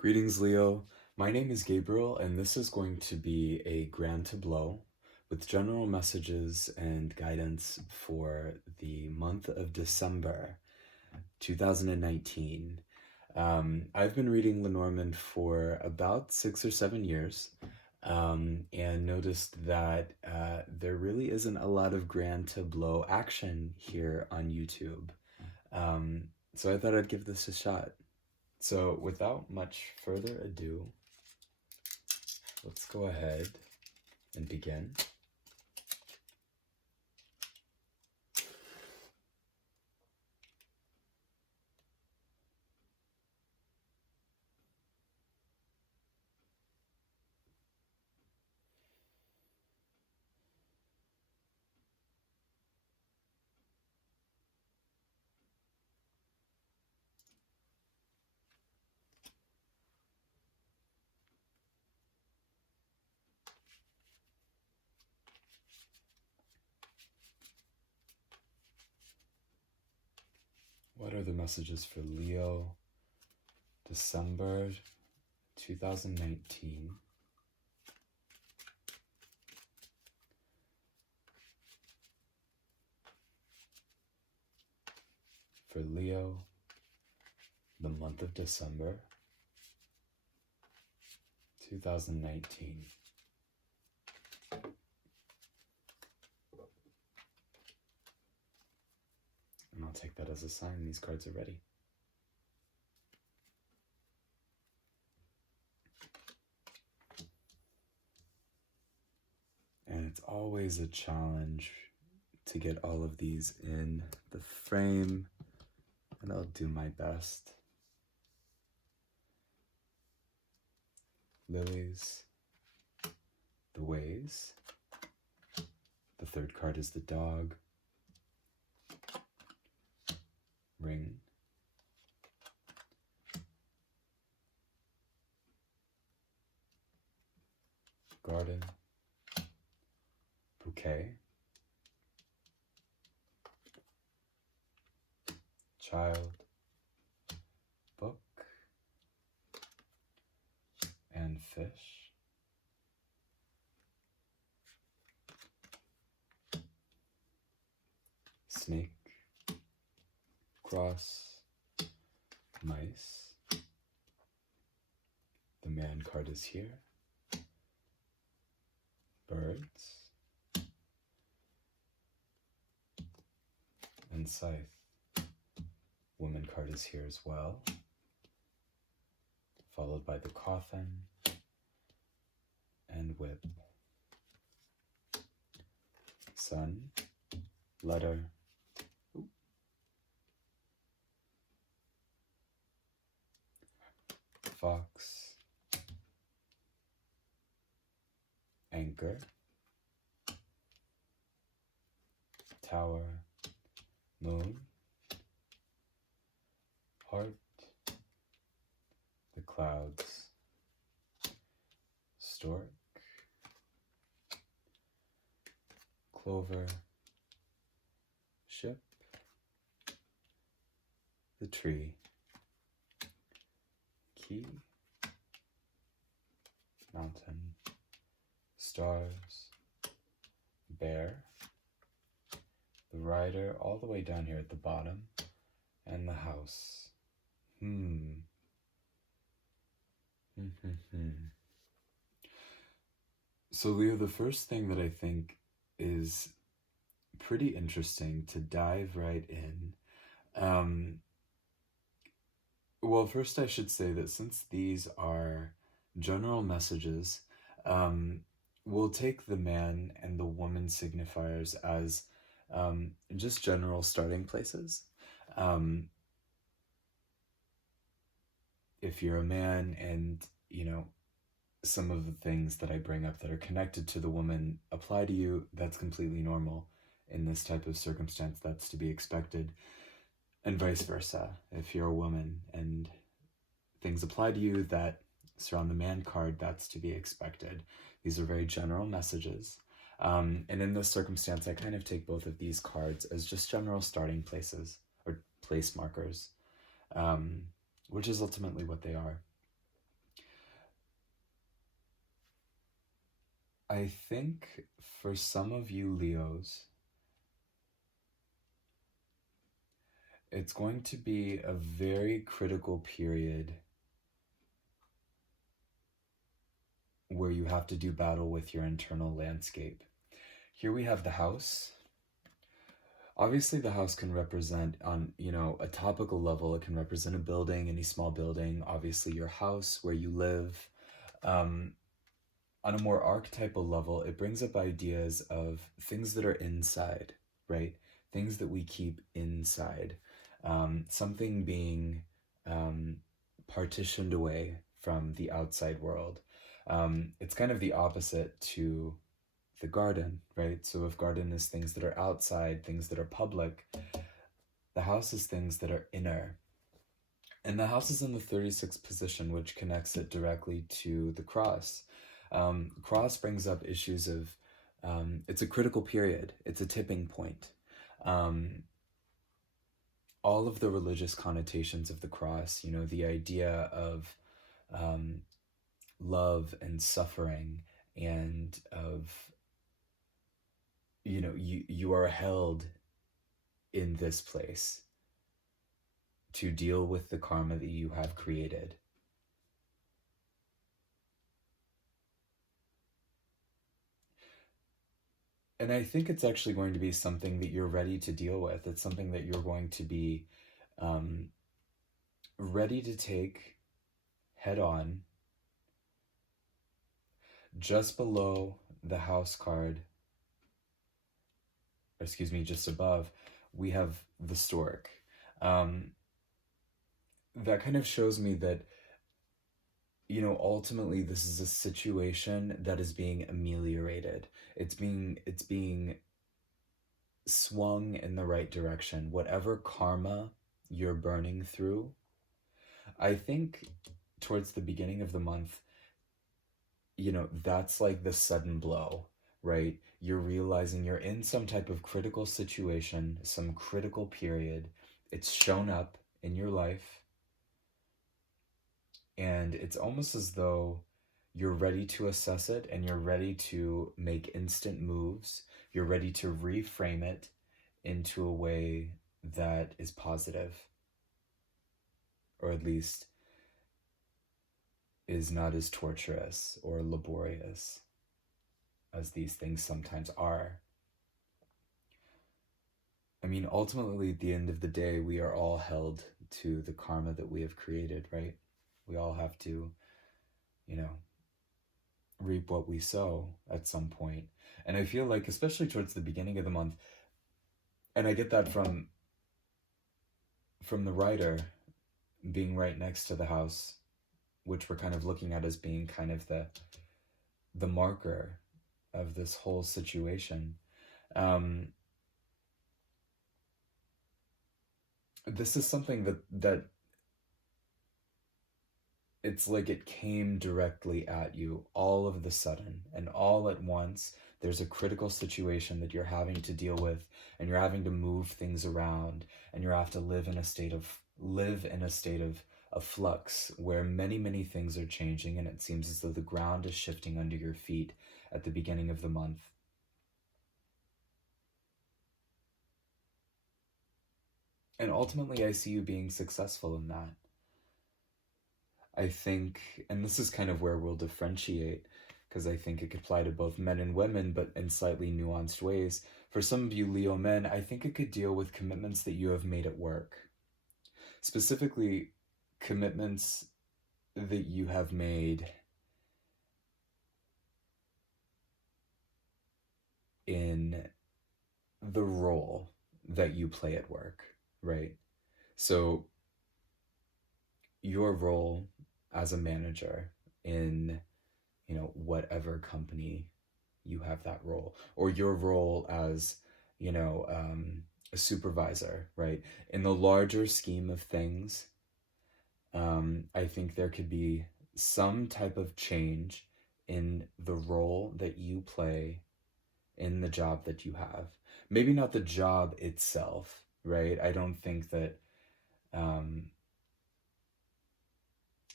Greetings, Leo. My name is Gabriel, and this is going to be a Grand Tableau with general messages and guidance for the month of December 2019. I've been reading Lenormand for about 6 or 7 years and noticed that there really isn't a lot of Grand Tableau action here on YouTube. So I thought I'd give this a shot. So without much further ado, let's go ahead and begin. What are the messages for Leo, December 2019? For Leo, the month of December 2019. And I'll take that as a sign these cards are ready. And it's always a challenge to get all of these in the frame, and I'll do my best. Lilies, the ways. The third card is the dog. Ring. Garden. Bouquet. Child. Book. And fish. Snake. Cross. Mice. The man card is here. Birds. And scythe. Woman card is here as well. Followed by the coffin and whip. Sun, letter, fox, anchor, tower, moon, heart, the clouds, stork, clover, ship, the tree, key, mountain, stars, bear, the rider all the way down here at the bottom, and the house. So Leo, the first thing that I think is pretty interesting to dive right in. Well, first I should say that since these are general messages, we'll take the man and the woman signifiers as just general starting places. If you're a man and, some of the things that I bring up that are connected to the woman apply to you, that's completely normal. In this type of circumstance, that's to be expected. And vice versa. If you're a woman and things apply to you that surround the man card, that's to be expected. These are very general messages. And in this circumstance, I kind of take both of these cards as just general starting places or place markers, which is ultimately what they are. I think for some of you Leos, it's going to be a very critical period where you have to do battle with your internal landscape. Here we have the house. Obviously, the house can represent, on a topical level, it can represent a building, any small building. Obviously, your house where you live. Um, on a more archetypal level, it brings up ideas of things that are inside, right? Things that we keep inside. Something being partitioned away from the outside world. It's kind of the opposite to the garden, right? So if garden is things that are outside, things that are public, the house is things that are inner. And the house is in the 36th position, which connects it directly to the cross. Cross brings up issues of, it's a critical period, it's a tipping point. All of the religious connotations of the cross, the idea of love and suffering, and of, you are held in this place to deal with the karma that you have created. And I think it's actually going to be something that you're ready to deal with. It's something that you're going to be ready to take head on. Just below the house card, just above, we have the stork. That kind of shows me that, ultimately this is a situation that is being ameliorated. It's being swung in the right direction. Whatever karma you're burning through, I think towards the beginning of the month, that's like the sudden blow, right? You're realizing you're in some type of critical situation, some critical period. It's shown up in your life. And it's almost as though you're ready to assess it, and you're ready to make instant moves. You're ready to reframe it into a way that is positive, or at least is not as torturous or laborious as these things sometimes are. I mean, ultimately, at the end of the day, we are all held to the karma that we have created, right? We all have to, reap what we sow at some point. And I feel like, especially towards the beginning of the month, and I get that from the writer being right next to the house, which we're kind of looking at as being kind of the marker of this whole situation. This is something that it's like it came directly at you all of the sudden, and all at once. There's a critical situation that you're having to deal with, and you're having to move things around, and you have to live in a state of flux, where many things are changing, and it seems as though the ground is shifting under your feet at the beginning of the month. And ultimately, I see you being successful in that. I think, and this is kind of where we'll differentiate, because I think it could apply to both men and women, but in slightly nuanced ways. For some of you Leo men, I think it could deal with commitments that you have made at work. Specifically, commitments that you have made in the role that you play at work, right? So your role as a manager in, whatever company you have that role, or your role as, a supervisor, right? In the larger scheme of things, I think there could be some type of change in the role that you play in the job that you have. Maybe not the job itself, right? I don't think that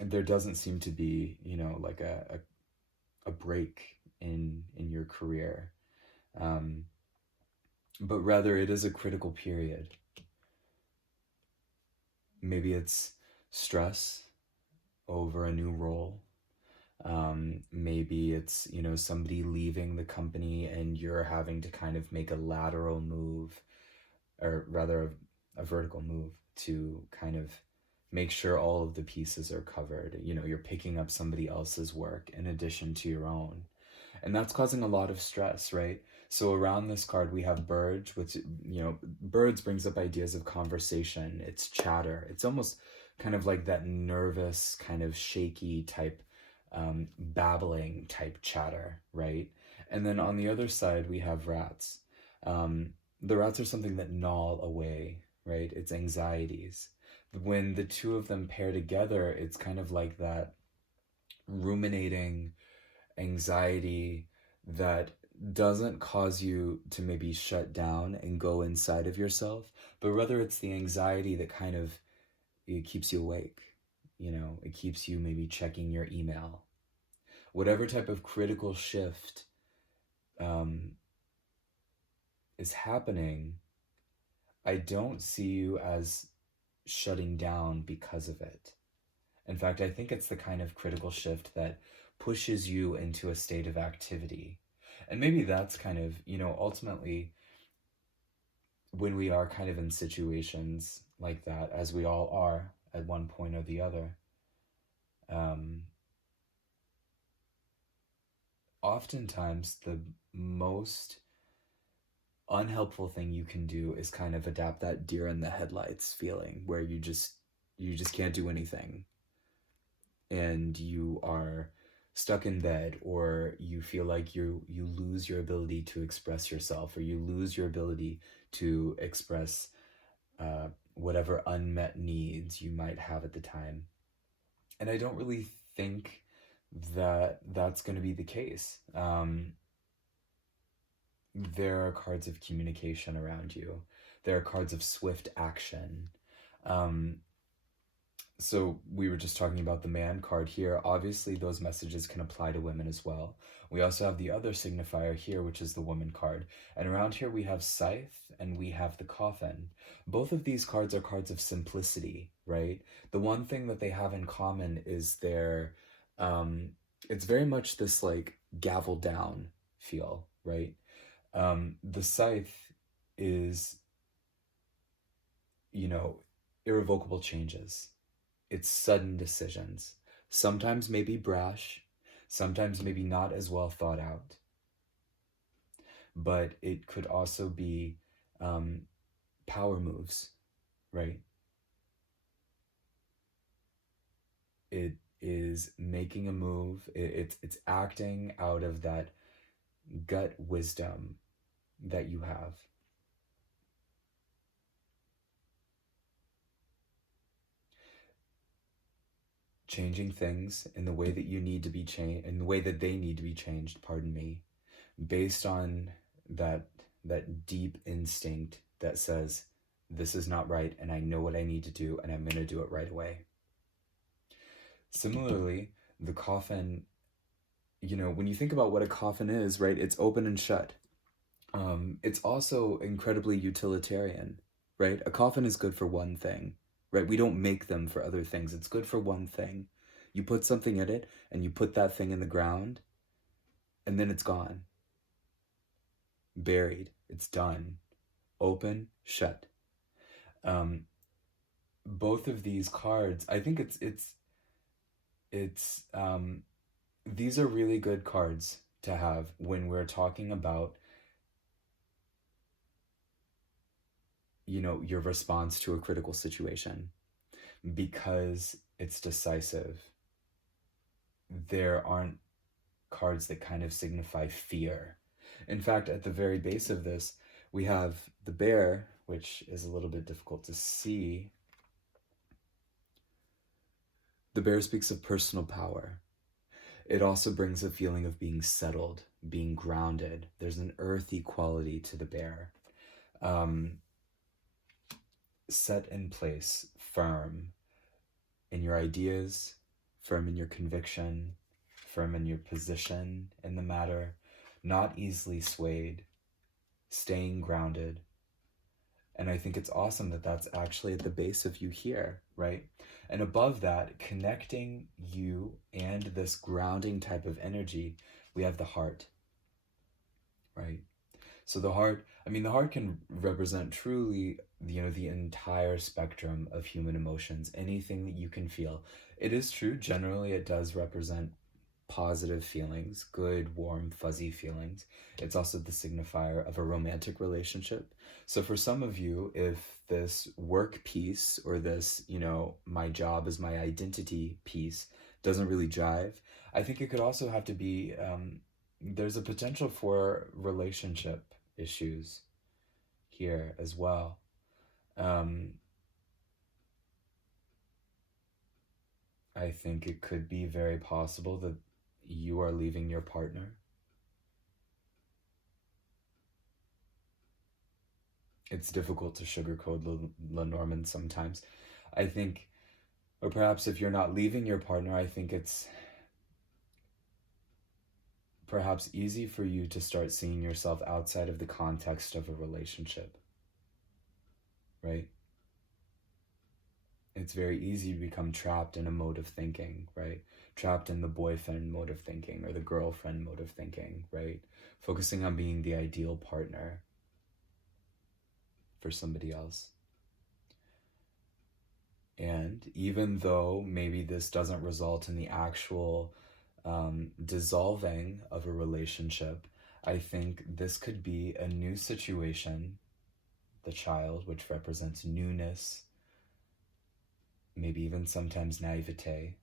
there doesn't seem to be, like a break in your career, um, but rather it is a critical period. Maybe it's stress over a new role. Maybe it's, somebody leaving the company and you're having to kind of make a lateral move, or rather a vertical move, to kind of make sure all of the pieces are covered. You're picking up somebody else's work in addition to your own. And that's causing a lot of stress, right? So around this card, we have birds, which, birds brings up ideas of conversation. It's chatter. It's almost kind of like that nervous, kind of shaky type, babbling type chatter, right? And then on the other side, we have rats. The rats are something that gnaw away, right? It's anxieties. When the two of them pair together, it's kind of like that ruminating anxiety that doesn't cause you to maybe shut down and go inside of yourself, but rather it's the anxiety that kind of, it keeps you awake. It keeps you maybe checking your email. Whatever type of critical shift is happening, I don't see you as shutting down because of it. In fact, I think it's the kind of critical shift that pushes you into a state of activity. And maybe that's kind of, ultimately, when we are kind of in situations like that, as we all are at one point or the other, oftentimes the most unhelpful thing you can do is kind of adapt that deer in the headlights feeling, where you just can't do anything, and you are stuck in bed, or you feel like you lose your ability to express yourself, or you lose your ability to express whatever unmet needs you might have at the time. And I don't really think that that's going to be the case. There are cards of communication around you. There are cards of swift action. So we were just talking about the man card here. Obviously, those messages can apply to women as well. We also have the other signifier here, which is the woman card. And around here we have scythe and we have the coffin. Both of these cards are cards of simplicity, right? The one thing that they have in common is it's very much this like gavel down feel, right? The scythe is, irrevocable changes. It's sudden decisions. Sometimes maybe brash, sometimes maybe not as well thought out. But it could also be power moves, right? It is making a move. It's acting out of that gut wisdom that you have. Changing things in the way that you need to be changed, in the way that they need to be changed, based on that deep instinct that says, this is not right, and I know what I need to do, and I'm going to do it right away. Similarly, the coffin, when you think about what a coffin is, right, it's open and shut. It's also incredibly utilitarian, right? A coffin is good for one thing, right? We don't make them for other things. It's good for one thing. You put something in it, and you put that thing in the ground, and then it's gone. Buried. It's done. Open, shut. Both of these cards, I think these are really good cards to have when we're talking about, your response to a critical situation, because it's decisive. There aren't cards that kind of signify fear. In fact, at the very base of this, we have the bear, which is a little bit difficult to see. The bear speaks of personal power. It also brings a feeling of being settled, being grounded. There's an earthy quality to the bear. Set in place, firm in your ideas, firm in your conviction, firm in your position in the matter, not easily swayed, staying grounded. And I think it's awesome that that's actually at the base of you here, right? And above that, connecting you and this grounding type of energy, we have the heart, right? So the heart, the heart can represent truly, the entire spectrum of human emotions, anything that you can feel. It is true, generally it does represent positive feelings, good, warm, fuzzy feelings. It's also the signifier of a romantic relationship. So for some of you, if this work piece or this, my job is my identity piece doesn't really jive, I think it could also have to be, there's a potential for relationship issues here as well. I think it could be very possible that you are leaving your partner. It's difficult to sugarcoat Lenormand sometimes. I think, or perhaps if you're not leaving your partner, I think it's perhaps easy for you to start seeing yourself outside of the context of a relationship, right? It's very easy to become trapped in a mode of thinking, right? Trapped in the boyfriend mode of thinking or the girlfriend mode of thinking, right? Focusing on being the ideal partner for somebody else. And even though maybe this doesn't result in the actual dissolving of a relationship, I think this could be a new situation, the child, which represents newness, maybe even sometimes naivete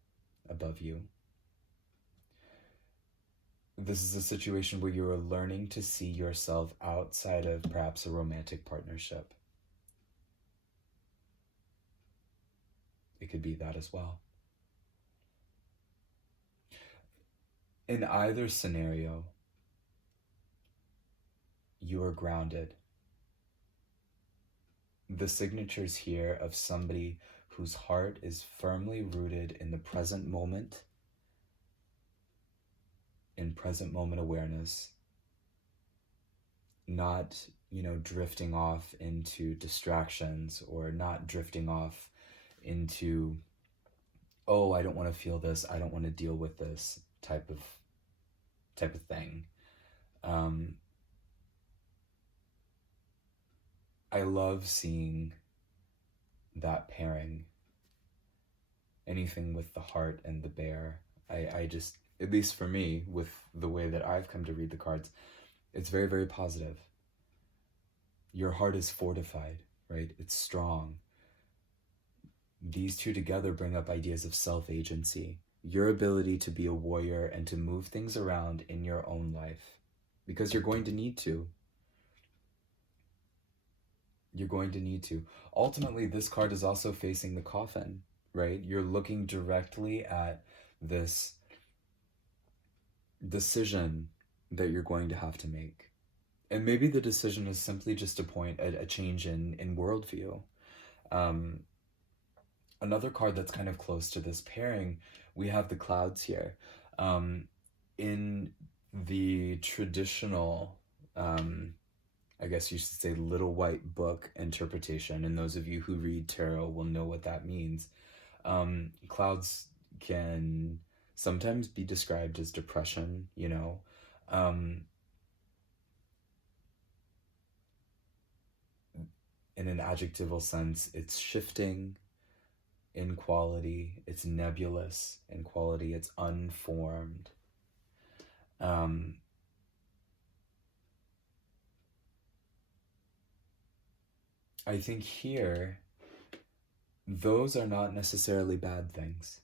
above you. This is a situation where you are learning to see yourself outside of perhaps a romantic partnership. It could be that as well. In either scenario, you are grounded. The signatures here of somebody whose heart is firmly rooted in the present moment, in present moment awareness, not, drifting off into distractions or not drifting off into, oh, I don't want to feel this, I don't want to deal with this type of thing. I love seeing that pairing, anything with the heart and the bear. I just, at least for me, with the way that I've come to read the cards, it's very, very positive. Your heart is fortified, right? It's strong. These two together bring up ideas of self-agency, your ability to be a warrior and to move things around in your own life, because you're going to need to. You're going to need to. Ultimately, this card is also facing the coffin, right? You're looking directly at this decision that you're going to have to make. And maybe the decision is simply just to point at a change in worldview. Another card that's kind of close to this pairing, we have the clouds here. In the traditional, I guess you should say, little white book interpretation, and those of you who read tarot will know what that means. Clouds can sometimes be described as depression, in an adjectival sense, it's shifting in quality, it's nebulous in quality, it's unformed. I think here, those are not necessarily bad things,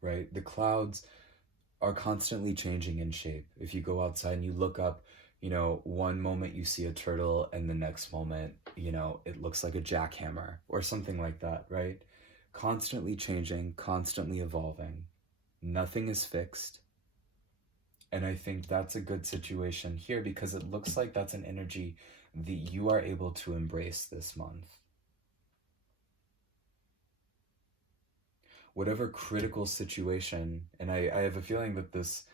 right? The clouds are constantly changing in shape. If you go outside and you look up, one moment you see a turtle and the next moment, it looks like a jackhammer or something like that, right? Constantly changing, constantly evolving. Nothing is fixed. And I think that's a good situation here because it looks like that's an energy that you are able to embrace this month. whatever critical situation, and I have a feeling that this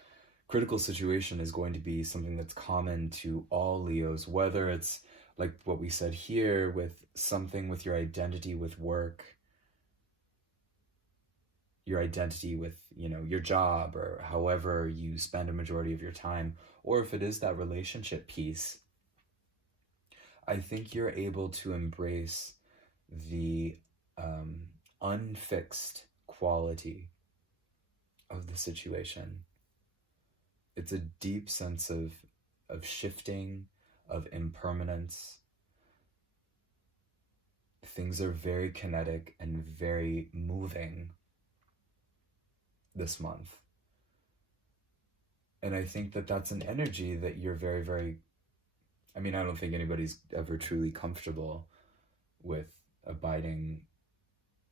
critical situation is going to be something that's common to all Leos, whether it's like what we said here with something with your identity with work, your identity with, your job, or however you spend a majority of your time, or if it is that relationship piece. I think you're able to embrace the unfixed quality of the situation. It's a deep sense of shifting, of impermanence. Things are very kinetic and very moving this month. And I think that that's an energy that you're very, very, I mean, I don't think anybody's ever truly comfortable with abiding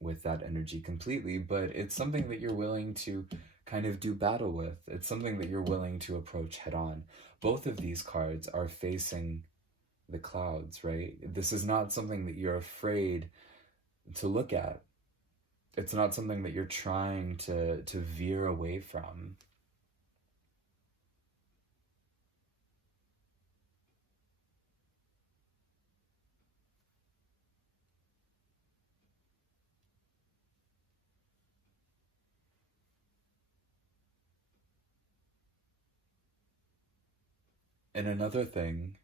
with that energy completely, but it's something that you're willing to kind of do battle with. It's something that you're willing to approach head on. Both of these cards are facing the clouds, right? This is not something that you're afraid to look at. It's not something that you're trying to veer away from. And another thing,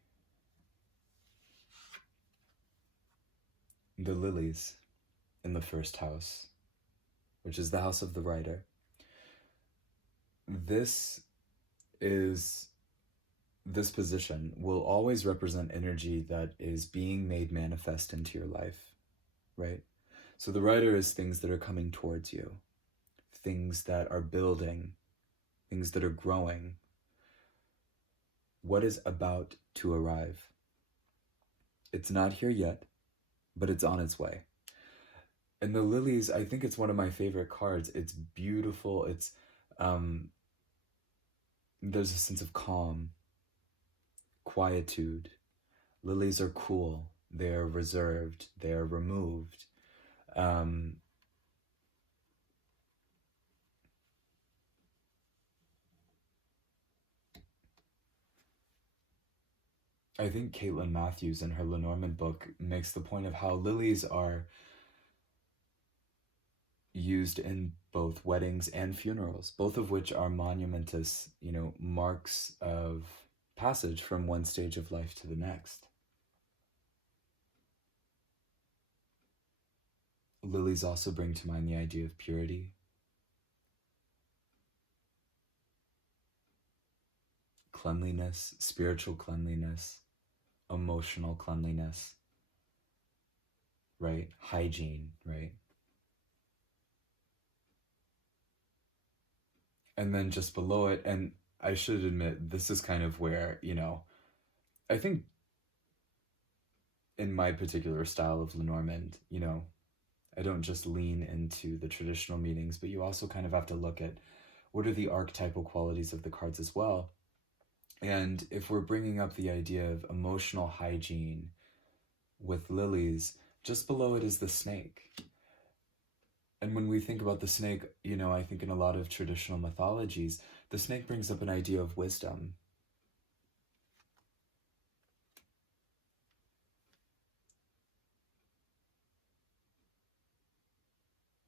the lilies in the first house, which is the house of the writer. This position will always represent energy that is being made manifest into your life, right? So the writer is things that are coming towards you, things that are building, things that are growing. What is about to arrive? It's not here yet, but it's on its way. And the lilies, I think it's one of my favorite cards. It's beautiful. It's there's a sense of calm, quietude. Lilies are cool. They are reserved. They are removed. I think Caitlin Matthews in her Lenormand book makes the point of how lilies are used in both weddings and funerals, both of which are monumentous, marks of passage from one stage of life to the next. Lilies also bring to mind the idea of purity, cleanliness, spiritual cleanliness, emotional cleanliness, right? Hygiene, right? And then just below it, and I should admit, this is kind of where, I think in my particular style of Lenormand, I don't just lean into the traditional meanings, but you also kind of have to look at what are the archetypal qualities of the cards as well. And if we're bringing up the idea of emotional hygiene with lilies, just below it is the snake. And when we think about the snake, I think in a lot of traditional mythologies, the snake brings up an idea of wisdom.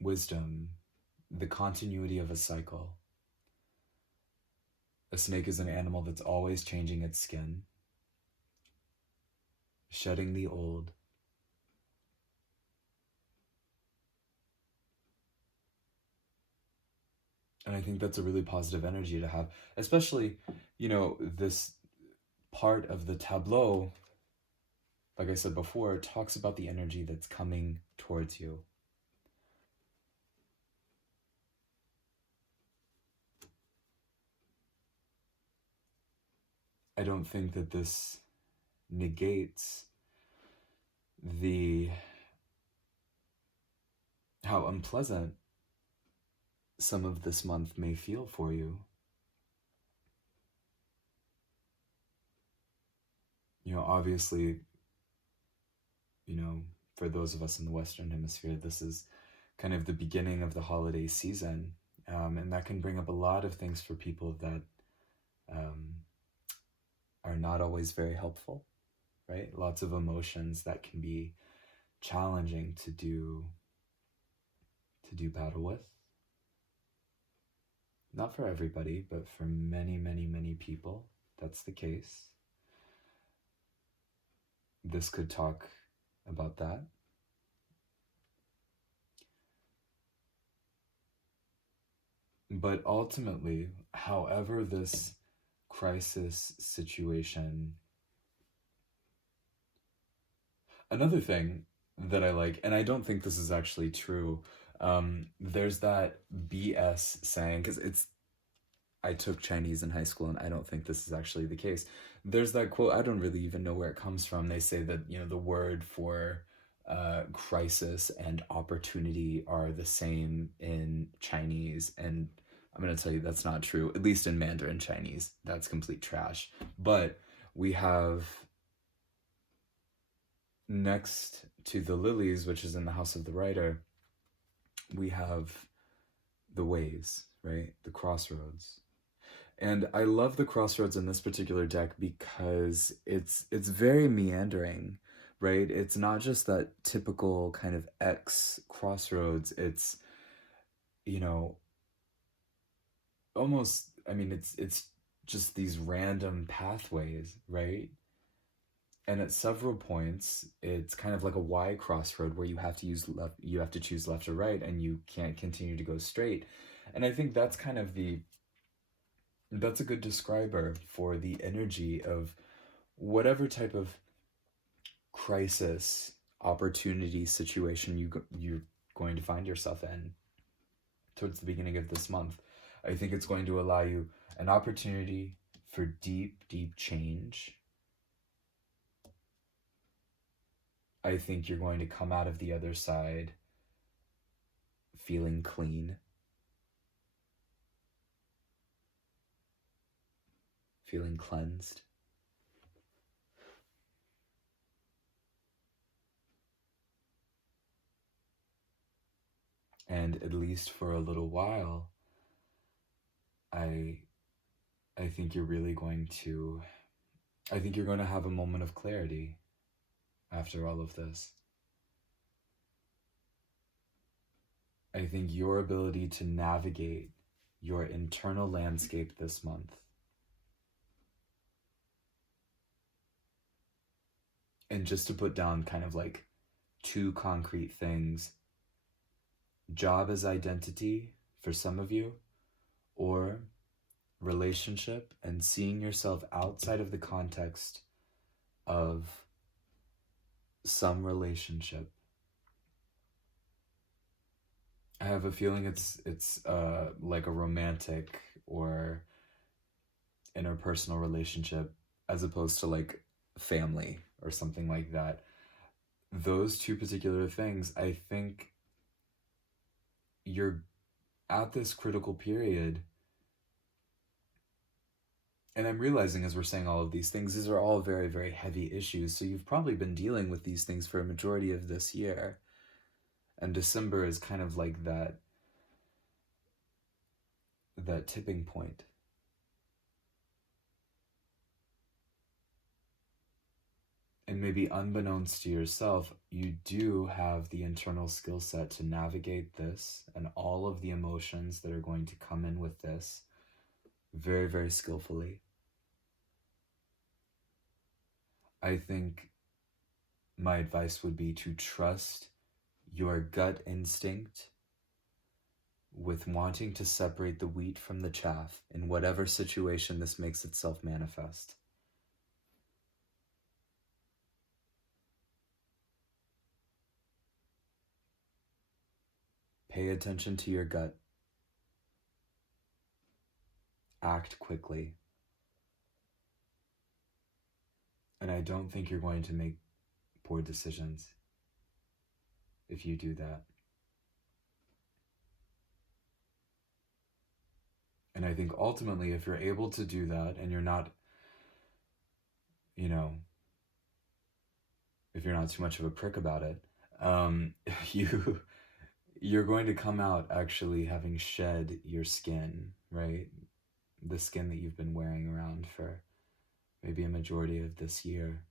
Wisdom, the continuity of a cycle. A snake is an animal that's always changing its skin, shedding the old. And I think that's a really positive energy to have, especially, this part of the tableau, like I said before, talks about the energy that's coming towards you. I don't think that this negates how unpleasant some of this month may feel for you. Obviously, for those of us in the Western Hemisphere, this is kind of the beginning of the holiday season. And that can bring up a lot of things for people that um, are not always very helpful, right? Lots of emotions that can be challenging to do battle with. Not for everybody, but for many, many, many people, that's the case. This could talk about that. But ultimately, however this crisis situation... Another thing that I like, and I don't think this is actually true, there's that BS saying, because I took Chinese in high school and I don't think this is actually the case. There's that quote, I don't really even know where it comes from. They say that, the word for crisis and opportunity are the same in Chinese, and I'm going to tell you that's not true, at least in Mandarin Chinese. That's complete trash. But we have, next to the lilies, which is in the house of the writer, we have the ways, right? The crossroads. And I love the crossroads in this particular deck because it's very meandering, right? It's not just that typical kind of X crossroads. It's, almost, it's just these random pathways, right? And at several points, it's kind of like a Y crossroad where you have to choose left or right, and you can't continue to go straight. And I think that's kind of that's a good describer for the energy of whatever type of crisis, opportunity situation you're going to find yourself in towards the beginning of this month. I think it's going to allow you an opportunity for deep, deep change. I think you're going to come out of the other side feeling clean, feeling cleansed. And at least for a little while, I think you're really going to, I think you're going to have a moment of clarity after all of this. I think your ability to navigate your internal landscape this month, and just to put down kind of like two concrete things, job as identity for some of you, or relationship and seeing yourself outside of the context of some relationship. I have a feeling it's like a romantic or interpersonal relationship as opposed to like family or something like that. Those two particular things, I think you're at this critical period. And I'm realizing as we're saying all of these things, these are all very, very heavy issues. So you've probably been dealing with these things for a majority of this year. And December is kind of like that tipping point. And maybe unbeknownst to yourself, you do have the internal skill set to navigate this and all of the emotions that are going to come in with this very, very skillfully. I think my advice would be to trust your gut instinct with wanting to separate the wheat from the chaff in whatever situation this makes itself manifest. Pay attention to your gut. Act quickly. And I don't think you're going to make poor decisions if you do that. And I think ultimately, if you're able to do that and you're not, if you're not too much of a prick about it, you're going to come out actually having shed your skin, right? The skin that you've been wearing around for maybe a majority of this year.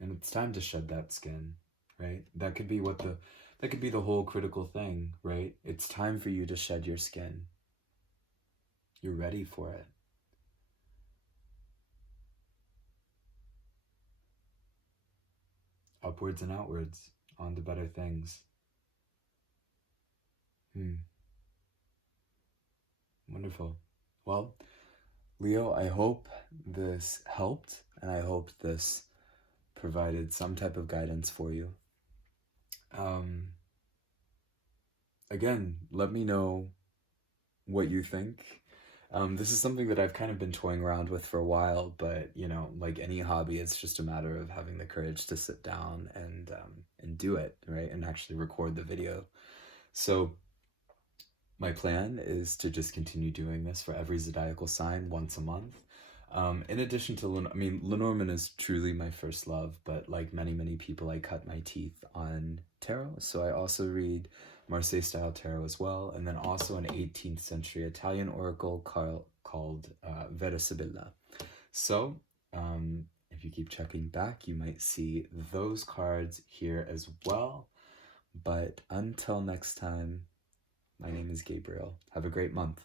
And it's time to shed that skin, right? That could be the whole critical thing, right? It's time for you to shed your skin. You're ready for it. Upwards and outwards, on to better things. Wonderful. Well, Leo, I hope this helped, and I hope this provided some type of guidance for you. Um, Again, let me know what you think. This is something that I've kind of been toying around with for a while, but like any hobby, it's just a matter of having the courage to sit down and do it, right? And actually record the video. So my plan is to just continue doing this for every zodiacal sign once a month. In addition to, Lenormand is truly my first love, but like many, many people, I cut my teeth on tarot. So I also read Marseille style tarot as well, and then also an 18th century Italian oracle called Vera Sibilla. So if you keep checking back, you might see those cards here as well. But until next time, my name is Gabriel. Have a great month.